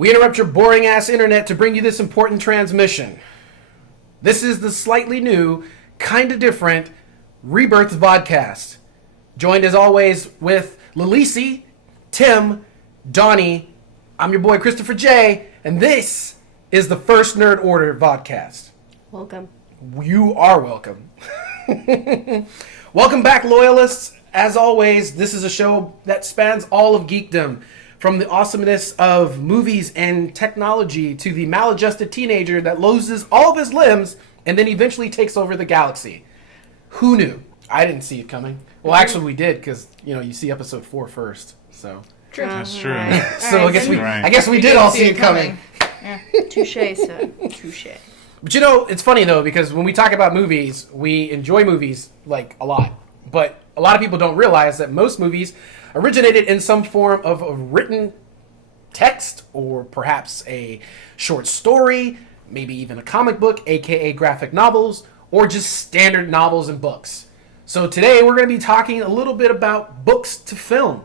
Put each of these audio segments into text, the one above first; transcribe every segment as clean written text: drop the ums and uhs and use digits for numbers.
We interrupt your boring-ass internet to bring you this important transmission. This is the slightly new, kinda different Rebirth Vodcast. Joined as always with Lalisi, Tim, Donnie. I'm your boy Christopher J, and this is the First Nerd Order Vodcast. Welcome. You are welcome. Welcome back, loyalists. As always, this is a show that spans all of geekdom, from the awesomeness of movies and technology to the maladjusted teenager that loses all of his limbs and then eventually takes over the galaxy. Who knew? I didn't see it coming. Well, actually, we did, because you see episode 4 first. So True. That's true. So I guess we did all see it coming. Yeah. Touché, son. Touché. But it's funny though, because when we talk about movies, we enjoy movies like a lot. But a lot of people don't realize that most movies originated in some form of a written text, or perhaps a short story, maybe even a comic book, aka graphic novels, or just standard novels and books. So today we're going to be talking a little bit about books to film.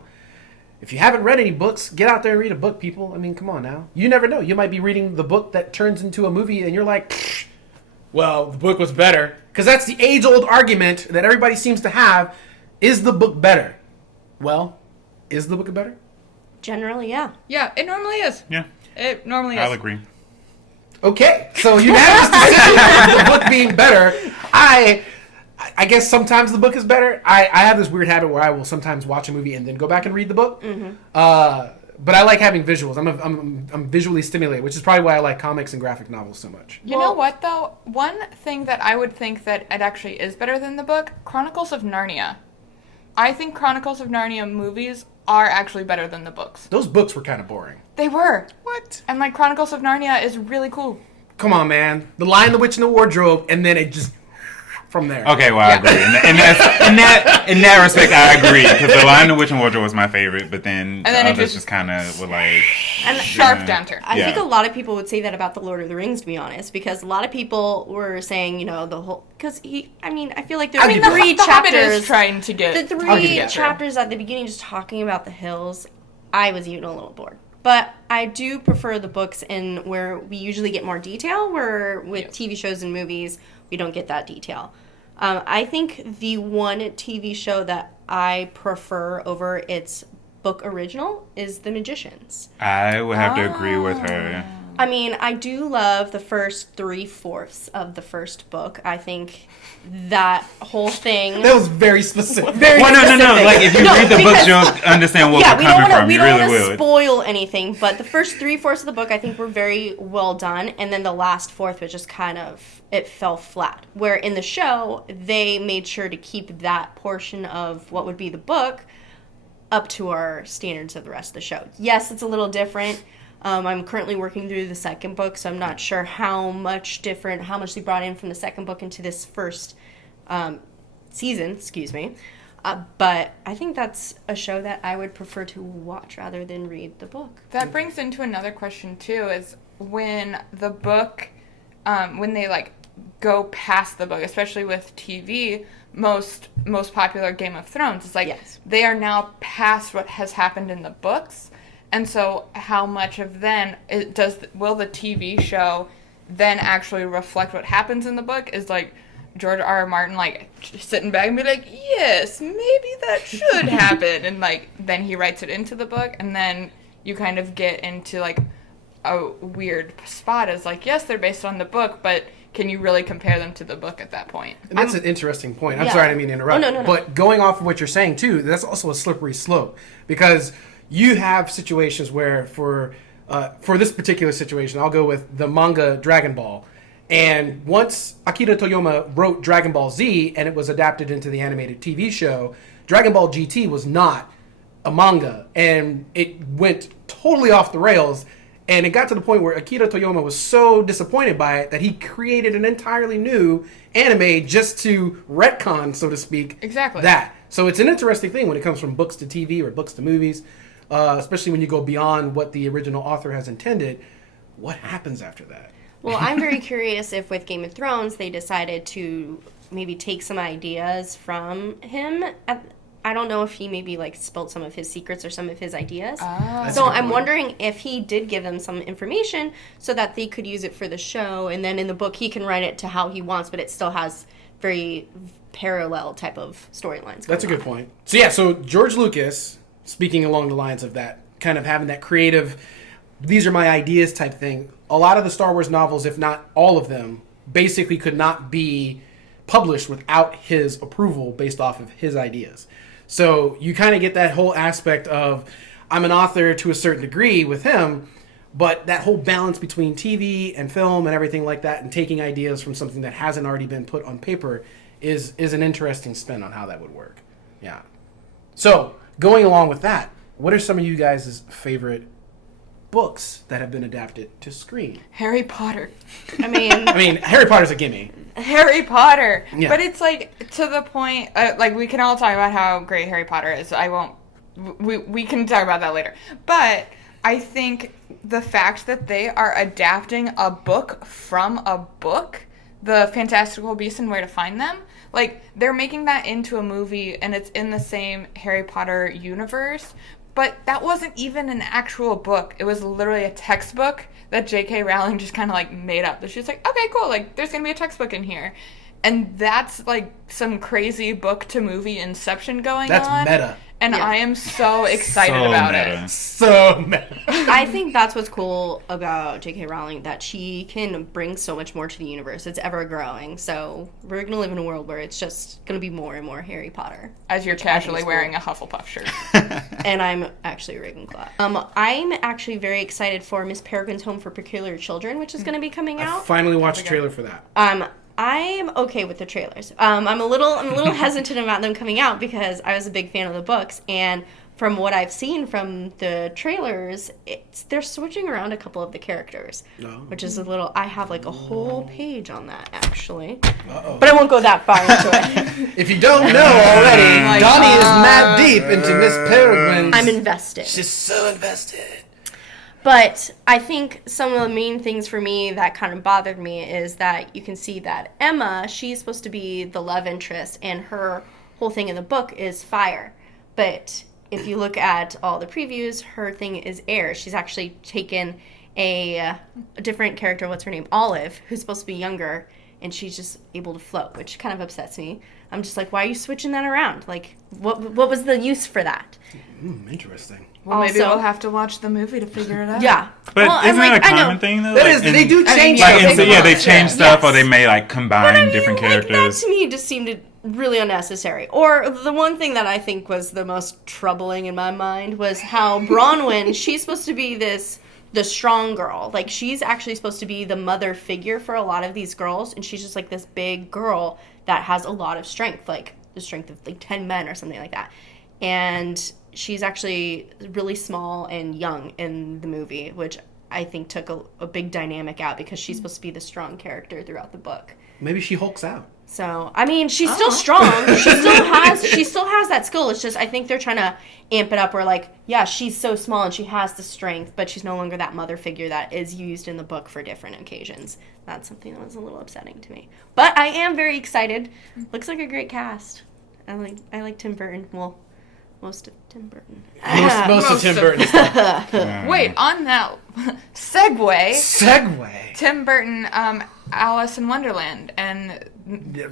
If you haven't read any books, get out there and read a book, people. I mean, come on now. You never know. You might be reading the book that turns into a movie and you're like, well, the book was better. Because that's the age-old argument that everybody seems to have. Is the book better? Well, is the book better? Generally, yeah. Yeah, it normally is. Yeah. It normally is. I'll agree. Okay, so unanimous decision of the book being better. I guess sometimes the book is better. I have this weird habit where I will sometimes watch a movie and then go back and read the book. Mm-hmm. But I like having visuals. I'm visually stimulated, which is probably why I like comics and graphic novels so much. You know what, though? One thing that I would think that it actually is better than the book, Chronicles of Narnia. I think Chronicles of Narnia movies are actually better than the books. Those books were kind of boring. They were. What? And Chronicles of Narnia is really cool. Come on, man. The Lion, the Witch, and the Wardrobe, and then it just... from there. Okay, well, I agree. In that respect, I agree. Because The Lion, the Witch, and Wardrobe was my favorite, but then the others just kind of were like... And sharp downturn. I think a lot of people would say that about The Lord of the Rings, to be honest, because a lot of people were saying, the whole... Because I feel like there's three the chapters... Hobbit is trying to get... The three chapters at the beginning just talking about the hills, I was even a little bored. But I do prefer the books in where we usually get more detail, where with TV shows and movies, we don't get that detail. I think the one TV show that I prefer over its book original is The Magicians. I would have to agree with her. I mean, I do love the first 3/4 of the first book. I think that whole thing... That was very specific. No. Like, if you read the books, you'll understand what we're coming from. We don't want to spoil anything, but the first 3/4 of the book, I think, were very well done. And then the last fourth was just kind of... it fell flat. Where in the show, they made sure to keep that portion of what would be the book up to our standards of the rest of the show. Yes, it's a little different. I'm currently working through the second book, so I'm not sure how much they brought in from the second book into this first season, but I think that's a show that I would prefer to watch rather than read the book. That brings into another question, too, is when the book, when they, go past the book, especially with TV, most popular Game of Thrones, it's they are now past what has happened in the books. And so how much of then will the TV show then actually reflect what happens in the book? Is George R.R. Martin sitting back and be like, yes, maybe that should happen, and then he writes it into the book, and then you kind of get into a weird spot as yes, they're based on the book, but can you really compare them to the book at that point? And that's an interesting point. I'm sorry, I didn't mean to interrupt. No. But going off of what you're saying too, that's also a slippery slope, because you have situations where for this particular situation, I'll go with the manga Dragon Ball. And once Akira Toriyama wrote Dragon Ball Z and it was adapted into the animated TV show, Dragon Ball GT was not a manga. And it went totally off the rails. And it got to the point where Akira Toriyama was so disappointed by it that he created an entirely new anime just to retcon, so to speak, that. So it's an interesting thing when it comes from books to TV or books to movies. Especially when you go beyond what the original author has intended. What happens after that? Well, I'm very curious if with Game of Thrones they decided to maybe take some ideas from him I don't know if he maybe like spilled some of his secrets or some of his ideas. Oh. So I'm wondering if he did give them some information so that they could use it for the show, and then in the book he can write it to how he wants, but it still has very parallel type of storylines. That's a good point. So yeah, so George Lucas, speaking along the lines of that, kind of having that creative, these are my ideas type thing. A lot of the Star Wars novels, if not all of them, basically could not be published without his approval based off of his ideas. So you kind of get that whole aspect of, I'm an author to a certain degree with him, but that whole balance between TV and film and everything like that, and taking ideas from something that hasn't already been put on paper is an interesting spin on how that would work. Yeah. So going along with that, what are some of you guys' favorite books that have been adapted to screen? Harry Potter. I mean, Harry Potter's a gimme. Harry Potter. Yeah. But it's like to the point, like we can all talk about how great Harry Potter is. I won't, we can talk about that later. But I think the fact that they are adapting a book from a book, The Fantastical Beasts and Where to Find Them, like they're making that into a movie and it's in the same Harry Potter universe. But that wasn't even an actual book. It was literally a textbook that J.K. Rowling just kind of like made up. That she was like, okay, cool, like there's gonna be a textbook in here, and that's like some crazy book to movie inception going on. That's meta. And I am so excited about it. So meta. I think that's what's cool about J.K. Rowling, that she can bring so much more to the universe. It's ever growing. So we're going to live in a world where it's just going to be more and more Harry Potter. As you're casually wearing a Hufflepuff shirt. And I'm actually a Ravenclaw. I'm actually very excited for Miss Peregrine's Home for Peculiar Children, which is going to be coming out. I finally watched the trailer for that. I'm okay with the trailers. I'm a little hesitant about them coming out because I was a big fan of the books, and from what I've seen from the trailers, they're switching around a couple of the characters, which is a little. I have like a whole page on that actually, but I won't go that far into it. If you don't know already, Donnie is mad deep into Miss Peregrine's. I'm invested. She's so invested. But I think some of the main things for me that kind of bothered me is that you can see that Emma, she's supposed to be the love interest, and her whole thing in the book is fire. But if you look at all the previews, her thing is air. She's actually taken a different character, what's her name, Olive, who's supposed to be younger, and she's just able to float, which kind of upsets me. I'm just like, why are you switching that around? Like, what was the use for that? Interesting. Well, maybe we'll have to watch the movie to figure it out. Yeah. But isn't that a common thing, though? That is, they do change stuff. They change stuff, or they may, like, combine different characters. That to me just seemed really unnecessary. Or the one thing that I think was the most troubling in my mind was how Bronwyn, she's supposed to be the strong girl. Like, she's actually supposed to be the mother figure for a lot of these girls, and she's just, like, this big girl that has a lot of strength, like, the strength of, like, 10 men or something like that. And she's actually really small and young in the movie, which I think took a big dynamic out because she's supposed to be the strong character throughout the book. Maybe she hulks out. So, I mean, she's still strong. She still has that skill. It's just I think they're trying to amp it up where, like, yeah, she's so small and she has the strength, but she's no longer that mother figure that is used in the book for different occasions. That's something that was a little upsetting to me. But I am very excited. Looks like a great cast. I like Tim Burton. Well, most of Tim Burton. Most of Tim Burton. Wait, on that segue. Tim Burton, Alice in Wonderland, and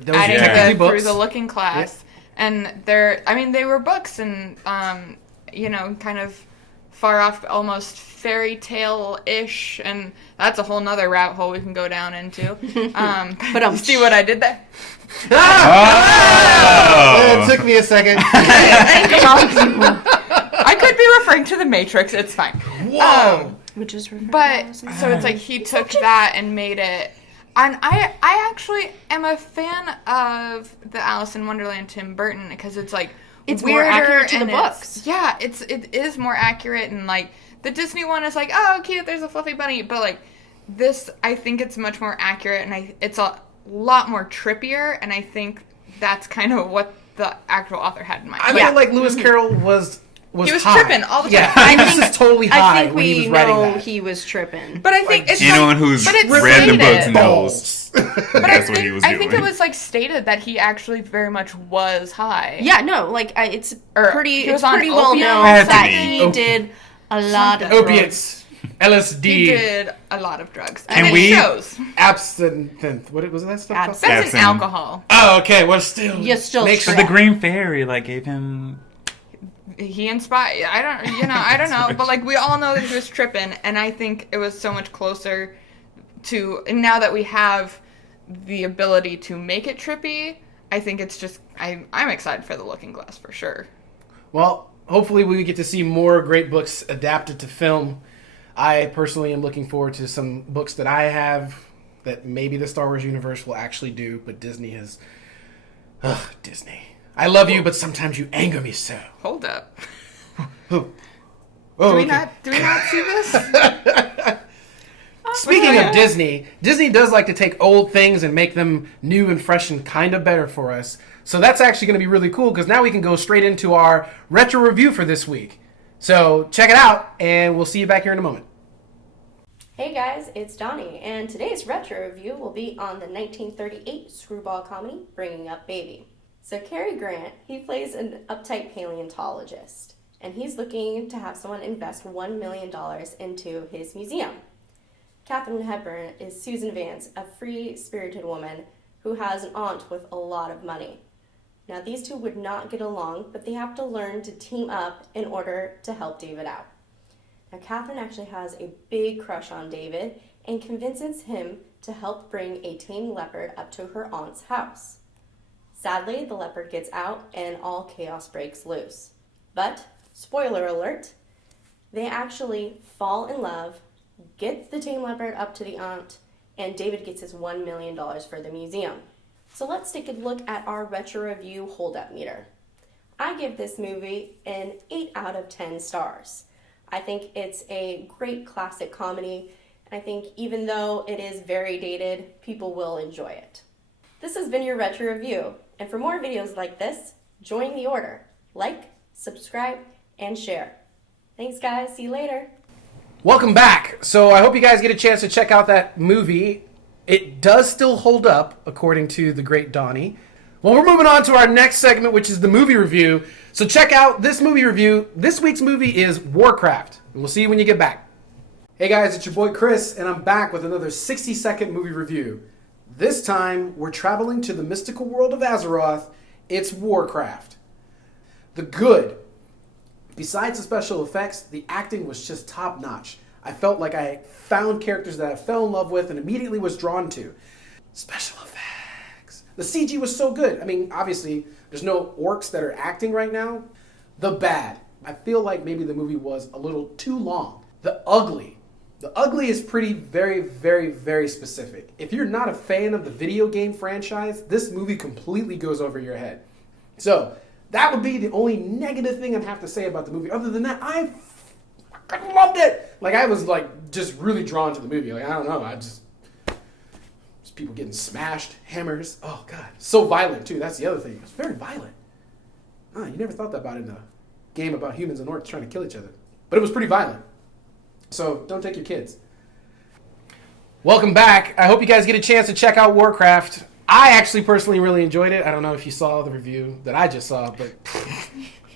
adding Through the Looking Glass, and they were books, and kind of far off, almost fairy tale-ish, and that's a whole nother rabbit hole we can go down into. But see what I did there? It took me a second. I could be referring to The Matrix. It's fine. Whoa. Which is but so it's like he took that and made it. And I actually am a fan of the Alice in Wonderland Tim Burton because it's like it's more accurate to the books. Yeah, it is more accurate, and like the Disney one is like, oh cute, there's a fluffy bunny, but like this, I think it's much more accurate, and it's a lot more trippier, and I think that's kind of what the actual author had in mind. I feel like Lewis Carroll was was he was high. tripping all the time. Yeah, I he was think- just totally I high think when he we was writing know that. he was tripping. But I think it's Anyone who's but it's read the books stated. knows But that's what he was doing. I think it was like stated that he actually very much was high. Yeah, no, like it's Or pretty. he was It's on pretty well opiates? known Had to that be. he did a lot of Something. Opiates, LSD, He did a lot of drugs. Can And it we- shows. absinthe. What was that stuff called? Absinthe. That's Absinthe. an alcohol. Oh, okay. Well, still, You still makes trip. But the Green Fairy like gave him. He inspired. I don't know. But like we all know that he was tripping, and I think it was so much closer to. And now that we have the ability to make it trippy, I think it's just. I'm excited for the Looking Glass for sure. Well, hopefully we get to see more great books adapted to film. I personally am looking forward to some books that I have that maybe the Star Wars universe will actually do, but Disney has... Ugh, Disney. I love you, but sometimes you anger me so. Hold up. Oh, Do we okay. not see this? Speaking of Disney, Disney does like to take old things and make them new and fresh and kind of better for us. So that's actually going to be really cool because now we can go straight into our retro review for this week. So check it out, and we'll see you back here in a moment. Hey guys, it's Donnie, and today's retro review will be on the 1938 screwball comedy Bringing Up Baby. So Cary Grant, he plays an uptight paleontologist, and he's looking to have someone invest $1 million into his museum. Katharine Hepburn is Susan Vance, a free-spirited woman who has an aunt with a lot of money. Now these two would not get along, but they have to learn to team up in order to help David out. Now, Catherine actually has a big crush on David and convinces him to help bring a tame leopard up to her aunt's house. Sadly, the leopard gets out and all chaos breaks loose. But, spoiler alert, they actually fall in love, get the tame leopard up to the aunt, and David gets his $1 million for the museum. So let's take a look at our retro review hold-up meter. I give this movie an 8 out of 10 stars. I think it's a great classic comedy, and I think even though it is very dated, people will enjoy it. This has been your retro review, and for more videos like this, join the order. Like, subscribe, and share. Thanks guys, see you later. Welcome back. So I hope you guys get a chance to check out that movie. It does still hold up, according to the great Donnie. Well, we're moving on to our next segment, which is the movie review. So check out this movie review. This week's movie is Warcraft. And we'll see you when you get back. Hey guys, it's your boy Chris, and I'm back with another 60-second movie review. This time, we're traveling to the mystical world of Azeroth. It's Warcraft. The good. Besides the special effects, the acting was just top-notch. I felt like I found characters that I fell in love with and immediately was drawn to. Special effects. The CG was so good. I mean, obviously, there's no orcs that are acting right now. The bad. I feel like maybe the movie was a little too long. The ugly. The ugly is pretty very, very, very specific. If you're not a fan of the video game franchise, this movie completely goes over your head. So, that would be the only negative thing I'd have to say about the movie. Other than that, I loved it. Like, I was like just really drawn to the movie. Like, I don't know, just people getting smashed, hammers. Oh god, so violent too. That's the other thing. It's very violent. Oh, you never thought that about in a game about humans and orcs trying to kill each other, but it was pretty violent. So don't take your kids. Welcome back. I hope you guys get a chance to check out Warcraft. I actually personally really enjoyed it. I don't know if you saw the review that I just saw, but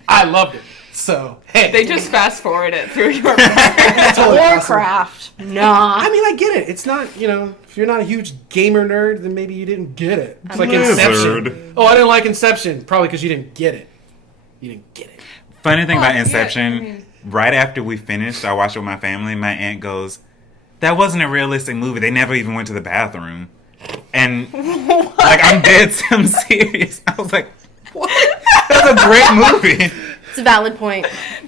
I loved it. So, hey. They just fast forward it through your Totally awesome. Warcraft. Nah. I mean, I get it. It's not, if you're not a huge gamer nerd, then maybe you didn't get it. It's like Blizzard. Inception. Oh, I didn't like Inception. Probably because you didn't get it. You didn't get it. Funny thing about yeah, Inception, I mean- right after we finished, I watched it with my family. My aunt goes, "That wasn't a realistic movie. They never even went to the bathroom." And like, I'm dead serious. I was like, "What? That's a great movie." It's a valid point.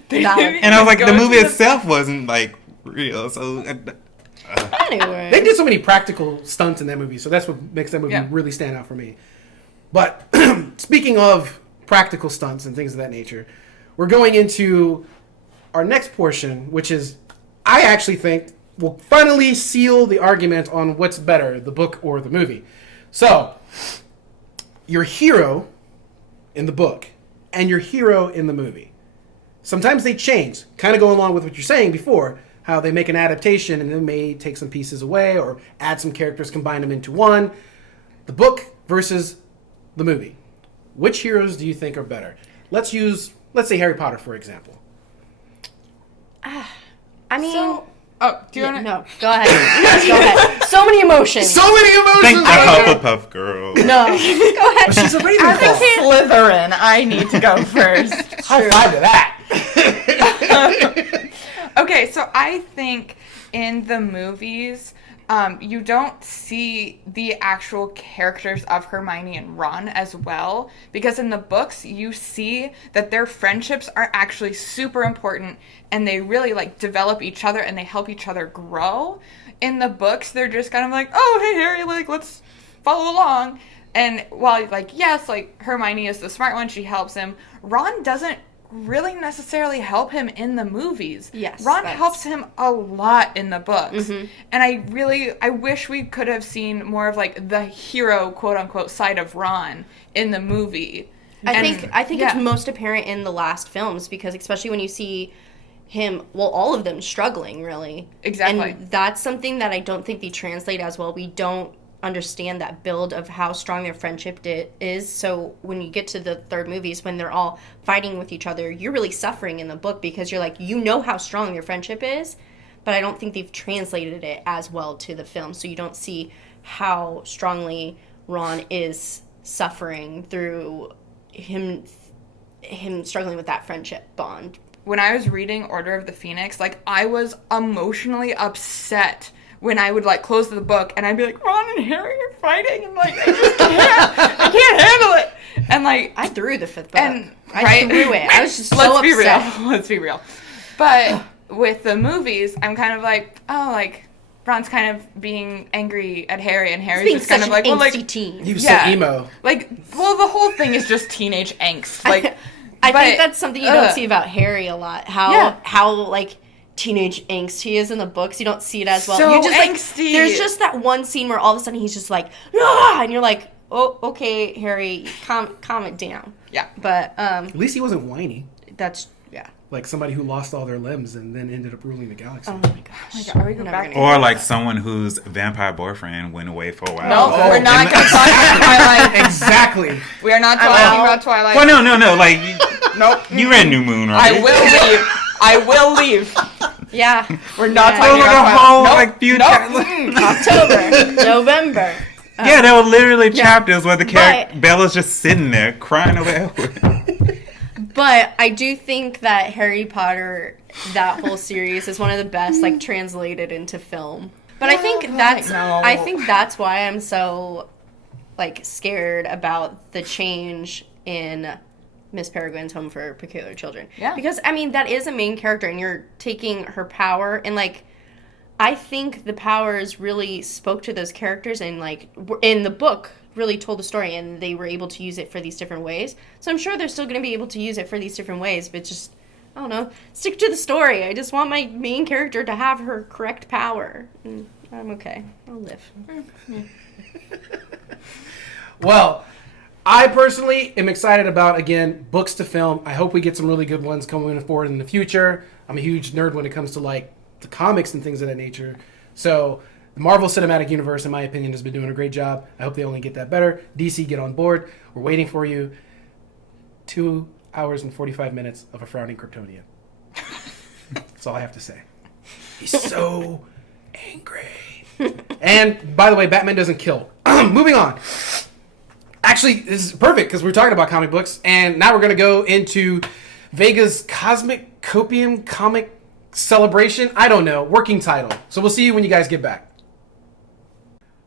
Valid. And I was like, Go the movie to the- itself wasn't like real. So Anyway. They did so many practical stunts in that movie, so that's what makes that movie Yeah. really stand out for me. But speaking of practical stunts and things of that nature, we're going into our next portion, which is, I actually think, will finally seal the argument on what's better, the book or the movie. So, your hero in the book and your hero in the movie. sometimes they change, kind of going along with what you're saying before, how they make an adaptation and then may take some pieces away or add some characters, combine them into one. The book versus the movie. Which heroes do you think are better? Let's say Harry Potter, for example. I mean... Do you want to... No, go ahead. Go ahead. So many emotions. So many emotions! Think the Hufflepuff girl. No. Go ahead. She's a Ravenclaw. Slytherin. I need to go first. High five to that. Okay, so I think in the movies, you don't see the actual characters of Hermione and Ron as well, because in the books, you see that their friendships are actually super important, and they really, like, develop each other, and they help each other grow. In the books, they're just kind of like, oh, hey, Harry, like, let's follow along. And while, like, yes, like, Hermione is the smart one, she helps him, Ron doesn't really necessarily help him in the movies. Yes. Ron helps him a lot in the books. Mm-hmm. And I wish we could have seen more of, like, the hero, quote unquote, side of Ron in the movie. I think it's most apparent in the last films, because especially when you see him, well, all of them struggling, really. Exactly. And that's something that I don't think they translate as well. We don't understand that build of how strong their friendship is. So when you get to the third movies, when they're all fighting with each other, you're really suffering in the book, because you're like, you know how strong their friendship is, but I don't think they've translated it as well to the film. So you don't see how strongly Ron is suffering through him struggling with that friendship bond. When I was reading Order of the Phoenix, like, I was emotionally upset when I would, like, close the book and I'd be like, Ron and Harry are fighting, and, like, I can't handle it. And, like, I threw the fifth book. And I threw it. I was just so upset. Let's be real. But with the movies, I'm kind of like, oh, like, Ron's kind of being angry at Harry, and Harry's just kind of like, well, like, teen. He was so emo. Like, well, the whole thing is just teenage angst. Like, I think that's something you don't see about Harry a lot. How like, teenage angst he is in the books. You don't see it as well. So you're just angsty. Like, there's just that one scene where all of a sudden he's just like, ah! And you're like, oh, okay, Harry, calm it down. Yeah. But at least he wasn't whiny. That's like somebody who lost all their limbs and then ended up ruling the galaxy. Oh my gosh. Are we going back? Or like someone whose vampire boyfriend went away for a while. No, we're not going to talk about Twilight. Exactly. We are not talking about Twilight. Well, no. Like, nope. You read New Moon, right? I will leave. Yeah. We're not Like talking a about whole Twilight. like few October, November. Yeah, there were literally chapters where the character Bella's just sitting there crying over Edward. But I do think that Harry Potter, that whole series, is one of the best, like, translated into film. But I think that's why I'm so, like, scared about the change in Miss Peregrine's Home for Peculiar Children. Yeah. Because, I mean, that is a main character, and you're taking her power, and, like, I think the powers really spoke to those characters, and, like, in the book, really told the story, and they were able to use it for these different ways. So I'm sure they're still going to be able to use it for these different ways, but just, I don't know, stick to the story. I just want my main character to have her correct power. And I'm okay. I'll live. Well, I personally am excited about, again, books to film. I hope we get some really good ones coming forward in the future. I'm a huge nerd when it comes to, like, the comics and things of that nature. So the Marvel Cinematic Universe, in my opinion, has been doing a great job. I hope they only get that better. DC, get on board. We're waiting for you. 2 hours and 45 minutes of a frowning Kryptonian. That's all I have to say. He's so angry. And, by the way, Batman doesn't kill. Moving on. Actually, this is perfect because we're talking about comic books, and now we're going to go into Vega's Cosmic Copium Comic Celebration. I don't know. Working title. So we'll see you when you guys get back.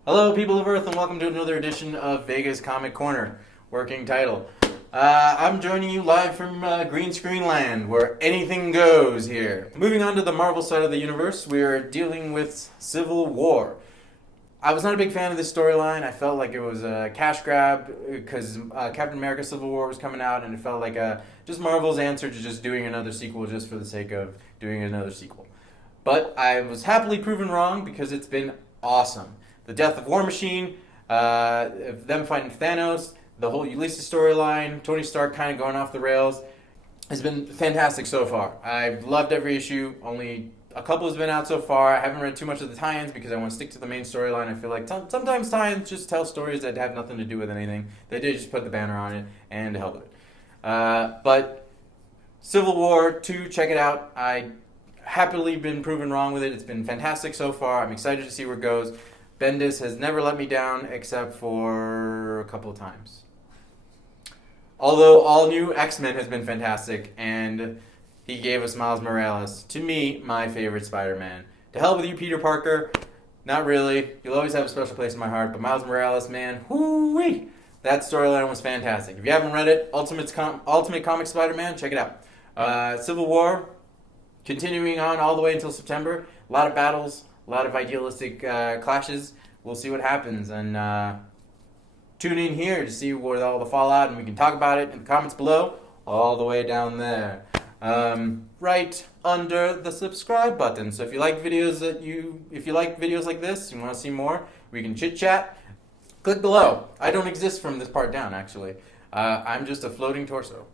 Hello, people of Earth, and welcome to another edition of Vega's Comic Corner. Working title. I'm joining you live from Green Screen Land, where anything goes here. Moving on to the Marvel side of the universe, we are dealing with Civil War. I was not a big fan of this storyline. I felt like it was a cash grab because Captain America Civil War was coming out, and it felt like just Marvel's answer to just doing another sequel just for the sake of doing another sequel. But I was happily proven wrong because it's been awesome. The death of War Machine, them fighting Thanos, the whole Ulysses storyline, Tony Stark kind of going off the rails. has been fantastic so far. I've loved every issue. Only a couple has been out so far. I haven't read too much of the tie-ins because I want to stick to the main storyline. I feel like sometimes tie-ins just tell stories that have nothing to do with anything. They did just put the banner on it and help it. But Civil War 2, check it out. I happily been proven wrong with it. It's been fantastic so far. I'm excited to see where it goes. Bendis has never let me down except for a couple of times. Although All New X-Men has been fantastic, and he gave us Miles Morales. To me, my favorite Spider-Man. To hell with you, Peter Parker. Not really. You'll always have a special place in my heart, but Miles Morales, man, whoo-wee. That storyline was fantastic. If you haven't read it, Ultimate Comic Spider-Man, check it out. Civil War, continuing on all the way until September. A lot of battles, a lot of idealistic clashes. We'll see what happens, and tune in here to see where all the fallout, and we can talk about it in the comments below, all the way down there. Right under the subscribe button. So if you like videos like this, you want to see more, we can chit chat. Click below. I don't exist from this part down, actually. I'm just a floating torso.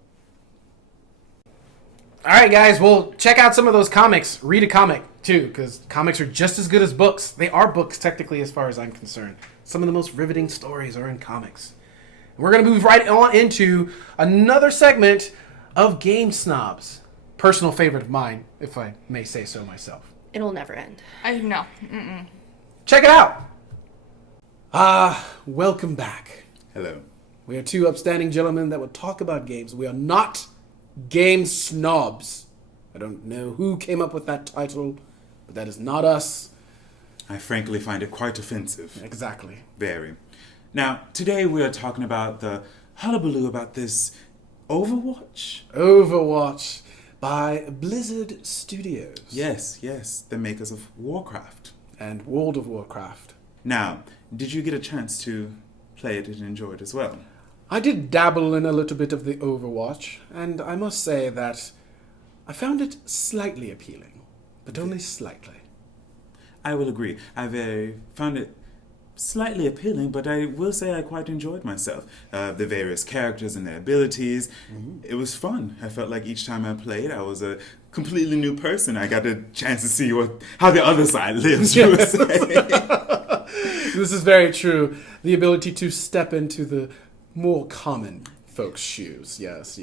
All right, guys. Well, check out some of those comics. Read a comic too, because comics are just as good as books. They are books technically, as far as I'm concerned. Some of the most riveting stories are in comics. And we're gonna move right on into another segment of Game Snobs. Personal favorite of mine, if I may say so myself. It'll never end. No. Mm-mm. Check it out. Welcome back. Hello. We are two upstanding gentlemen that will talk about games. We are not game snobs. I don't know who came up with that title, but that is not us. I frankly find it quite offensive. Exactly. Very. Now, today we are talking about the hullabaloo about this Overwatch. Overwatch by Blizzard Studios. Yes, the makers of Warcraft. And World of Warcraft. Now, did you get a chance to play it and enjoy it as well? I did dabble in a little bit of the Overwatch, and I must say that I found it slightly appealing, but only slightly. I will agree. I found it slightly appealing, but I will say I quite enjoyed myself. The various characters and their abilities. Mm-hmm. It was fun. I felt like each time I played, I was a completely new person. I got a chance to see how the other side lives, you would say. This is very true. The ability to step into the more common folks' shoes. Yes.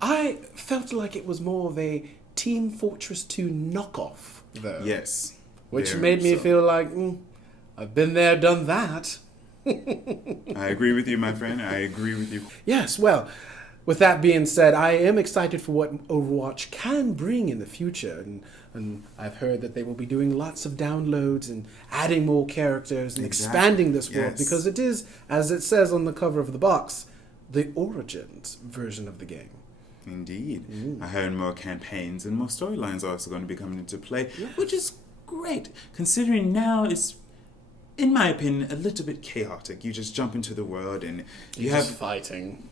I felt like it was more of a Team Fortress 2 knockoff, though. Yes. Which made me feel like, I've been there, done that. I agree with you, my friend. I agree with you. Yes, well, with that being said, I am excited for what Overwatch can bring in the future. And I've heard that they will be doing lots of downloads and adding more characters and expanding this world. Because it is, as it says on the cover of the box, the Origins version of the game. Indeed. I heard more campaigns and more storylines are also going to be coming into play, which is great, considering now it's, in my opinion, a little bit chaotic. You just jump into the world and you have fighting.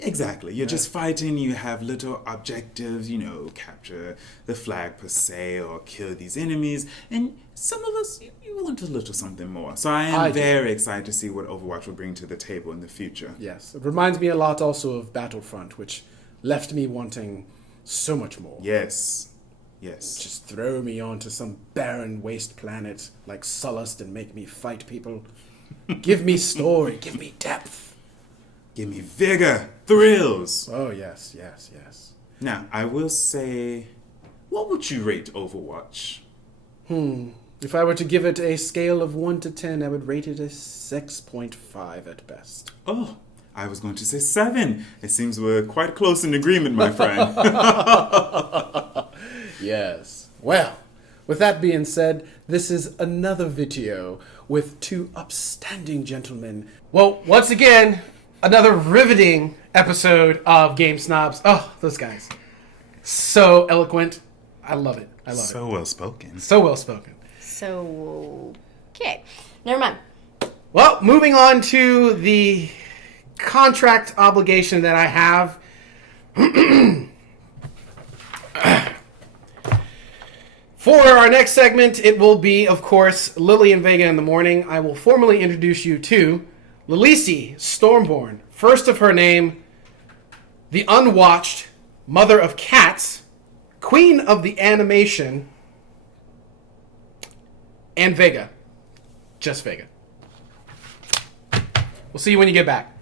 Exactly. You're just fighting. You have little objectives, capture the flag per se or kill these enemies. And some of us, you want a little something more. So I am very excited to see what Overwatch will bring to the table in the future. Yes. It reminds me a lot also of Battlefront, which left me wanting so much more. Yes. Just throw me onto some barren waste planet like Sullust and make me fight people. Give me story. Give me depth. Give me vigor. Thrills. Oh, yes. Now, I will say, what would you rate Overwatch? If I were to give it a scale of 1 to 10, I would rate it a 6.5 at best. Oh, I was going to say 7. It seems we're quite close in agreement, my friend. Yes. Well, with that being said, this is another video with two upstanding gentlemen. Well, once again, another riveting episode of Game Snobs. Oh, those guys. So eloquent. I love it. So well spoken. So, okay. Never mind. Well, moving on to the contract obligation that I have. For our next segment, it will be, of course, Lily and Vega in the morning. I will formally introduce you to Lilisi Stormborn, first of her name, the unwatched Mother of Cats, Queen of the Animation, and Vega. Just Vega. We'll see you when you get back.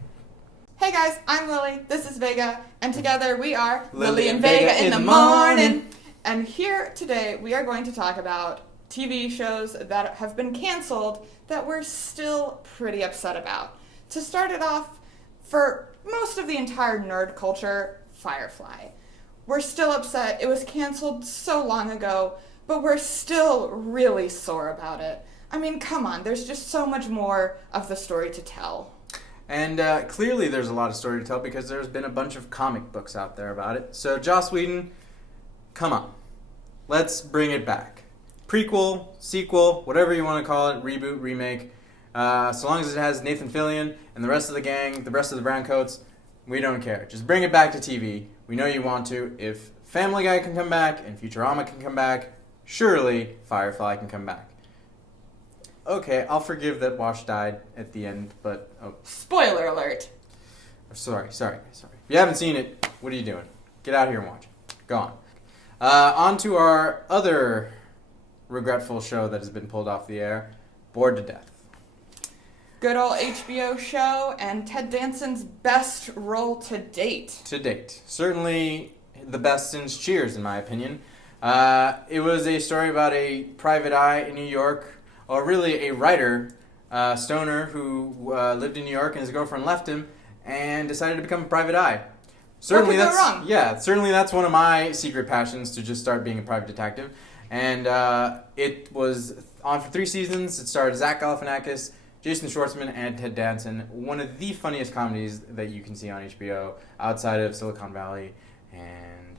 Hey guys, I'm Lily, this is Vega, and together we are Lily and Vega in the morning. And here today we are going to talk about TV shows that have been canceled that we're still pretty upset about. To start it off, for most of the entire nerd culture, Firefly. We're still upset. It was canceled so long ago, but we're still really sore about it. I mean, come on, there's just so much more of the story to tell. And clearly there's a lot of story to tell because there's been a bunch of comic books out there about it. So Joss Whedon, come on. Let's bring it back. Prequel, sequel, whatever you want to call it, reboot, remake. So long as it has Nathan Fillion and the rest of the gang, the rest of the browncoats, we don't care. Just bring it back to TV. We know you want to. If Family Guy can come back and Futurama can come back, surely Firefly can come back. Okay, I'll forgive that Wash died at the end, but... Oh. Spoiler alert. Sorry. If you haven't seen it, what are you doing? Get out here and watch it. Go on. On to our other regretful show that has been pulled off the air, Bored to Death. Good old HBO show, and Ted Danson's best role to date. To date. Certainly the best since Cheers, in my opinion. It was a story about a private eye in New York, or really a writer, stoner, who lived in New York and his girlfriend left him and decided to become a private eye. Certainly what could go that's wrong? Yeah, certainly that's one of my secret passions, to just start being a private detective. And it was on for 3 seasons. It starred Zach Galifianakis, Jason Schwartzman, and Ted Danson. One of the funniest comedies that you can see on HBO outside of Silicon Valley and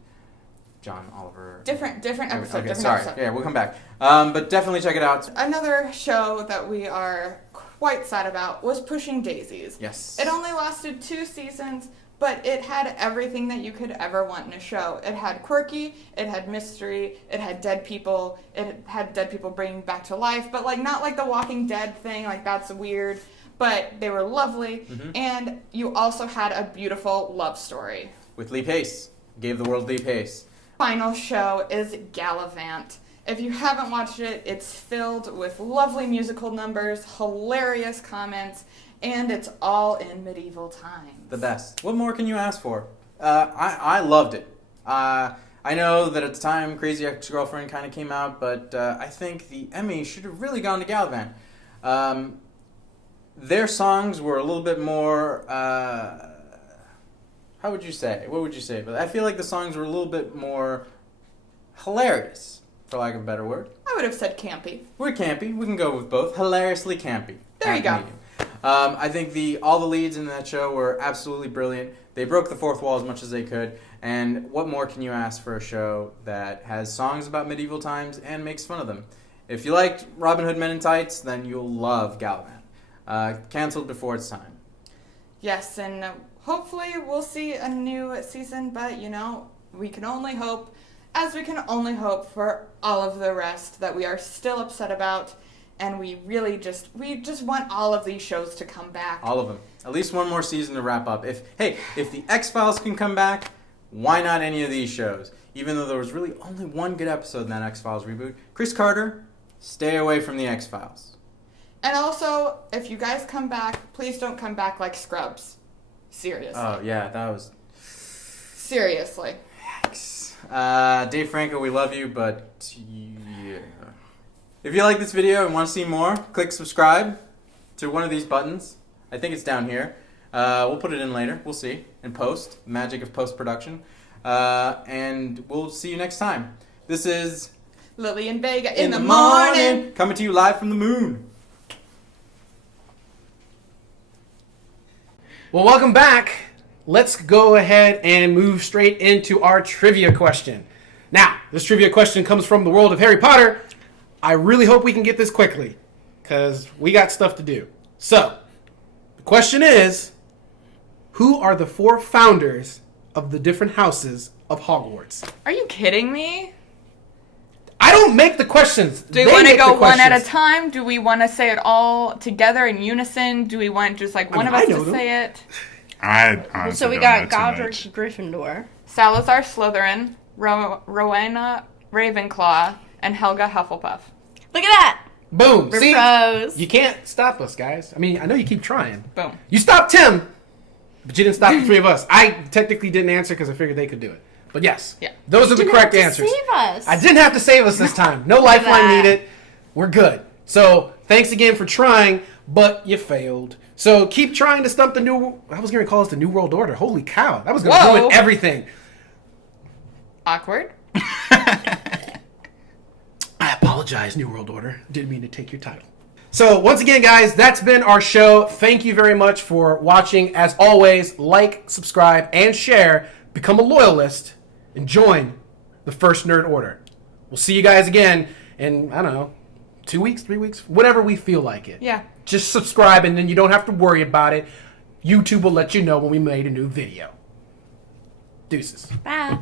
John Oliver. Different episode. Okay, different sorry. episode. Yeah, we'll come back. But definitely check it out. Another show that we are quite sad about was Pushing Daisies. Yes. It only lasted 2 seasons, but it had everything that you could ever want in a show. It had quirky, it had mystery, it had dead people, it had dead people bringing back to life, but like not like the Walking Dead thing, like that's weird, but they were lovely, and you also had a beautiful love story. With Lee Pace. Gave the world Lee Pace. Final show is Gallivant. If you haven't watched it, it's filled with lovely musical numbers, hilarious comments, and it's all in medieval times. The best. What more can you ask for? I loved it. I know that at the time Crazy Ex-Girlfriend kind of came out, but I think the Emmy should have really gone to Gallivant. Their songs were a little bit more... how would you say? What would you say? But I feel like the songs were a little bit more hilarious, for lack of a better word. I would have said campy. We're campy. We can go with both. Hilariously campy. There you go. Medium. I think all the leads in that show were absolutely brilliant. They broke the fourth wall as much as they could. And what more can you ask for a show that has songs about medieval times and makes fun of them? If you liked Robin Hood Men in Tights, then you'll love Gallivant. Canceled before its time. Yes, and hopefully we'll see a new season, but we can only hope, as we can only hope for all of the rest that we are still upset about. And we just want all of these shows to come back. All of them. At least one more season to wrap up. If the X-Files can come back, why not any of these shows? Even though there was really only one good episode in that X-Files reboot. Chris Carter, stay away from the X-Files. And also, if you guys come back, please don't come back like Scrubs. Seriously. Oh, yeah, that was... Seriously. Yikes. Dave Franco, we love you, but yeah... If you like this video and want to see more, click subscribe to one of these buttons. I think it's down here. We'll put it in later. We'll see. In post. Magic of post-production. And we'll see you next time. This is... Lily and Vega in the morning. Coming to you live from the moon. Well, welcome back. Let's go ahead and move straight into our trivia question. Now, this trivia question comes from the world of Harry Potter. I really hope we can get this quickly, because we got stuff to do. So, the question is, who are the 4 founders of the different houses of Hogwarts? Are you kidding me? I don't make the questions. Do we want to go one at a time? Do we want to say it all together in unison? Do we want just like one of us to say it? I honestly So we don't got know too Godric much. Gryffindor. Salazar Slytherin, Rowena Ravenclaw, and Helga Hufflepuff. Look at that! Boom. We're See, pros. you can't stop us, guys. I mean, I know you keep trying. Boom. You stopped Tim, but you didn't stop the three of us. I technically didn't answer because I figured they could do it. But yes, Yeah. those are the Didn't correct have to answers. Save us. I didn't have to save us this time. No lifeline that. needed. We're good. So thanks again for trying, but you failed. So keep trying to stump the new. I was going to call this the New World Order. Holy cow, that was going to Whoa. ruin everything. Awkward. I apologize, New World Order. Didn't mean to take your title. So once again, guys, that's been our show. Thank you very much for watching. As always, like, subscribe, and share. Become a loyalist and join the First Nerd Order. We'll see you guys again in, I don't know, 2 weeks, 3 weeks, whatever we feel like it. Yeah. Just subscribe and then you don't have to worry about it. YouTube will let you know when we made a new video. Deuces. Bye.